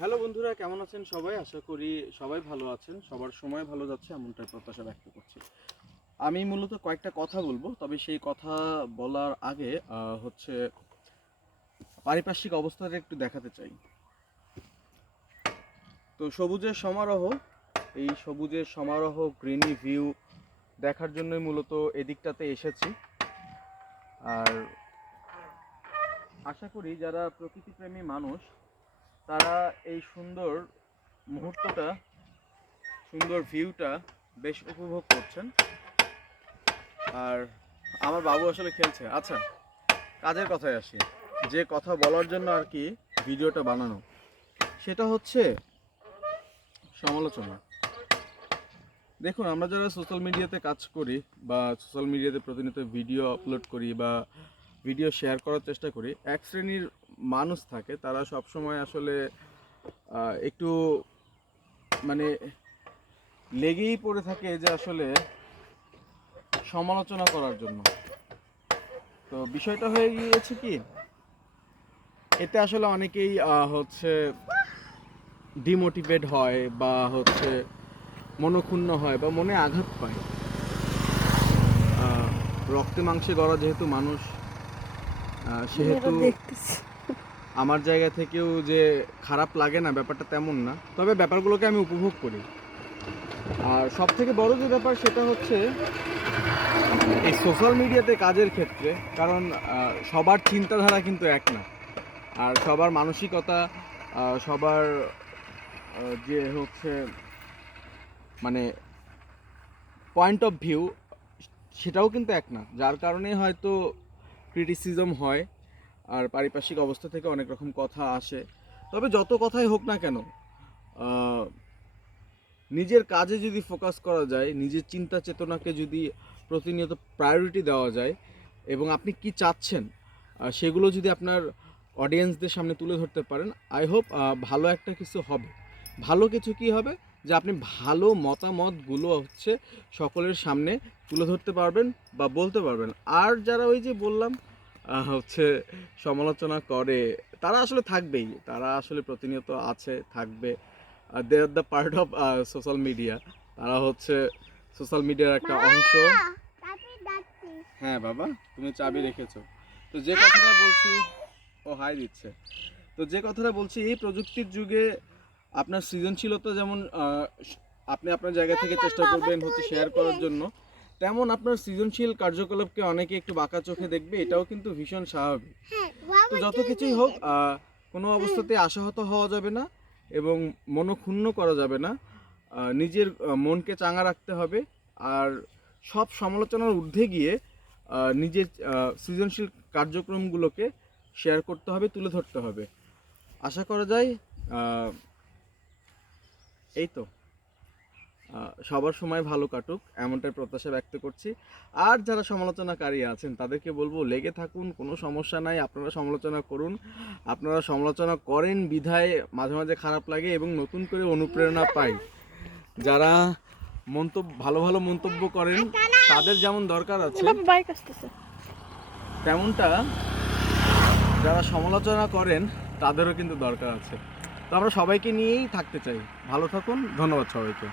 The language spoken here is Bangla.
হ্যালো বন্ধুরা, কেমন আছেন সবাই? আশা করি সবাই ভালো আছেন। সবার সময় ভালো যাচ্ছে, এমনটাই প্রত্যাশা ব্যক্ত করছি। আমি মূলত কয়েকটা কথা বলব, তবে সেই কথা বলার আগে হচ্ছে পারিপার্শ্বিক অবস্থাটা একটু দেখাতে চাই। তো সবুজের সমারোহ, এই সবুজের সমারোহ গ্রিনি ভিউ দেখার জন্যই মূলত এদিকটাতে এসেছি। আর আশা করি যারা প্রকৃতিপ্রেমী মানুষ তারা এই সুন্দর মুহূর্তটা, সুন্দর ভিউটা বেশ উপভোগ করছেন। আর আমার বাবু আসলে খেলছে। আচ্ছা কাজের কথায় আসি। যে কথা বলার জন্য আর কি ভিডিওটা বানানো, সেটা হচ্ছে সমালোচনা। দেখুন, আমরা যারা সোশ্যাল মিডিয়াতে কাজ করি বা সোশ্যাল মিডিয়াতে প্রতিনিয়ত ভিডিও আপলোড করি বা ভিডিও শেয়ার করার চেষ্টা করি, এক শ্রেণির মানুষ থাকে তারা সব সময় আসলে একটু মানে লেগেই পড়ে থাকে যে আসলে সমালোচনা করার জন্য। তো বিষয়টা হয়ে গিয়েছে কি এতে আসলে অনেকেই হচ্ছে ডিমোটিভেট হয় বা হচ্ছে মনক্ষুণ্ণ হয় বা মনে আঘাত পায়। রক্তে মাংসে গড়া যেহেতু মানুষ সেহেতু আমার জায়গা থেকেও যে খারাপ লাগে না, ব্যাপারটা তেমন না। তবে ব্যাপারগুলোকে আমি উপভোগ করি। আর সব থেকে বড় যে ব্যাপার সেটা হচ্ছে, এই সোশ্যাল মিডিয়াতে কাজের ক্ষেত্রে, কারণ সবার চিন্তাধারা কিন্তু এক না। আর সবার মানসিকতা সবার যে হচ্ছে মানে পয়েন্ট অফ ভিউ সেটাও কিন্তু এক না। যার কারণে হয়তো ক্রিটিসিজম হয় আর পারিপার্শ্বিক অবস্থা থেকে অনেক রকম কথা আসে। তবে যত কথাই হোক না কেন নিজের কাজে যদি ফোকাস করা যায়, নিজের চিন্তা চেতনাকে যদি প্রতিনিয়ত প্রায়োরিটি দেওয়া যায়, এবং আপনি কি চাচ্ছেন সেগুলো যদি আপনার অডিয়েন্সদের সামনে তুলে ধরতে পারেন আই হোপ ভালো একটা কিছু হবে। ভালো কিছু কি হবে? যে আপনি ভালো মতামতগুলো হচ্ছে সকলের সামনে তুলে ধরতে পারবেন বা বলতে পারবেন। আর যারা ওই যে বললাম হচ্ছে সমালোচনা করে। তারা আসলে থাকবেই তারা আসলে প্রতিনিয়ত আছে থাকবে। They are the part of social media তারা হচ্ছে সোশ্যাল মিডিয়ার একটা অংশ। হ্যাঁ বাবা তুমি চাবি রেখেছো। তো যে কথাটা বলছি ও হাই দিচ্ছে। তো যে কথাটা বলছি এই প্রযুক্তির যুগে আপনার সৃজনশীলতা যেমন আপনি আপনার জায়গা থেকে চেষ্টা করবেন হচ্ছে শেয়ার করার জন্য তেমন আপনার সৃজনশীল কার্যকলাপকে অনেকে একটু বাঁকা চোখে দেখবে এটাও কিন্তু ভীষণ স্বাভাবিক। তো যত কিছুই হোক কোনো অবস্থাতে আশাহত হওয়া যাবে না এবং মনক্ষুণ্ণ করা যাবে না। নিজের মনকে চাঙা রাখতে হবে আর সব সমালোচনার ঊর্ধ্বে গিয়ে নিজের সৃজনশীল কার্যক্রমগুলোকে শেয়ার করতে হবে তুলে ধরতে হবে। আশা করা যায় এই তো। সবার সময় ভালো কাটুক এমনটাই প্রত্যাশা ব্যক্ত করছি। আর যারা সমালোচনাকারী আছেন তাদেরকে বলব লেগে থাকুন কোনো সমস্যা নাই আপনারা সমালোচনা করুন। আপনারা সমালোচনা করেন বিধায় মাঝে মাঝে খারাপ লাগে এবং নতুন করে অনুপ্রেরণা পাই। যারা মন্তব্য ভালো ভালো মন্তব্য করেন তাদের যেমন দরকার আছে তেমনটা যারা সমালোচনা করেন তাদেরও কিন্তু দরকার আছে। তো আমরা সবাইকে নিয়েই থাকতে চাই। ভালো থাকুন ধন্যবাদ সবাইকে।